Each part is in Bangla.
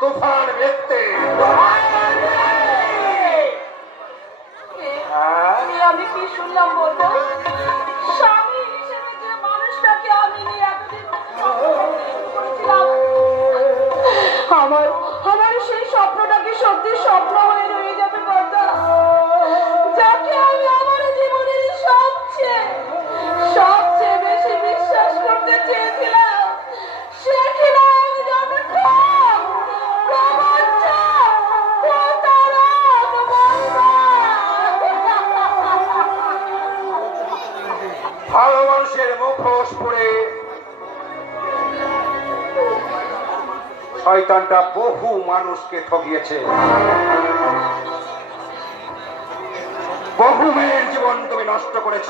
তুফান ব্যক্তি। আমি কি শুনলাম বলবো? স্বামী হিসেবে যে মানুষটাকে আমি নিয়ে এতদিন করেছিলাম, আমার আমার সেই স্বপ্নটাকে সত্যি স্বপ্ন হয়ে রয়ে যাবে বর্দা। যাকে আমি আমার জীবনের সবচেয়ে সবচেয়ে বেশি বিশ্বাস করতে চেয়েছিলাম, সে কিনা একজন ভালো মানুষের মুখোশ পরে শয়তানটা বহু মানুষকে ঠকিয়েছে, বহু মেয়ের জীবন তুমি নষ্ট করেছ।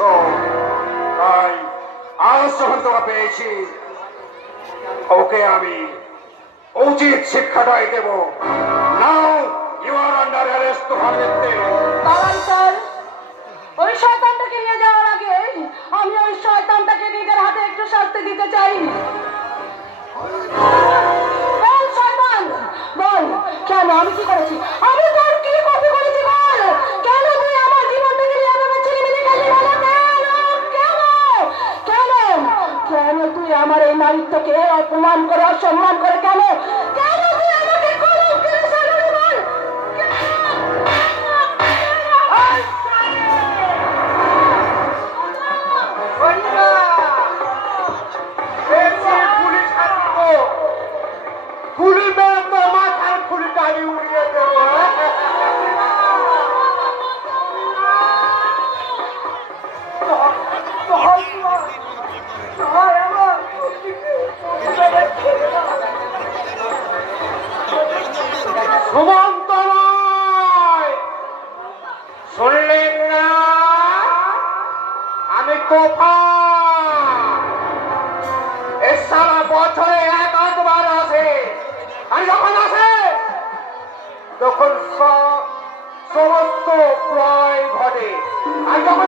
তাই আজ যখন তোমরা পেয়েছি, ওকে আমি উচিত শিক্ষাটাই দেব। Now you are under arrest. তুফান ব্যক্তি। স্যার, ওই শয়তানটাকে নিয়ে যাওয়ার আগে আমি ওই শয়তানটাকে নিজের হাতে একটু শাস্তি দিতে চাই। বল শয়তান, বল কেন, আমি কি করেছি? আমি তোর কি ক্ষতি করেছি বল? কেন তুই আমার জীবনটাকে নিয়ে এভাবে ছিনিমিনি খেলি? বল কেন, কেন কেন তুই আমার এই নারীত্বকে অপমান করে, অসম্মান করে, কেন কেন তুই আমাকে কলঙ্কের সাগরে বল? সুমন্ত শুনলেন না? আমি তুফান। এ সারা বছরে একবার আসে, আর যখন আসে তখন সমস্ত প্রয় ঘটে। আর যখন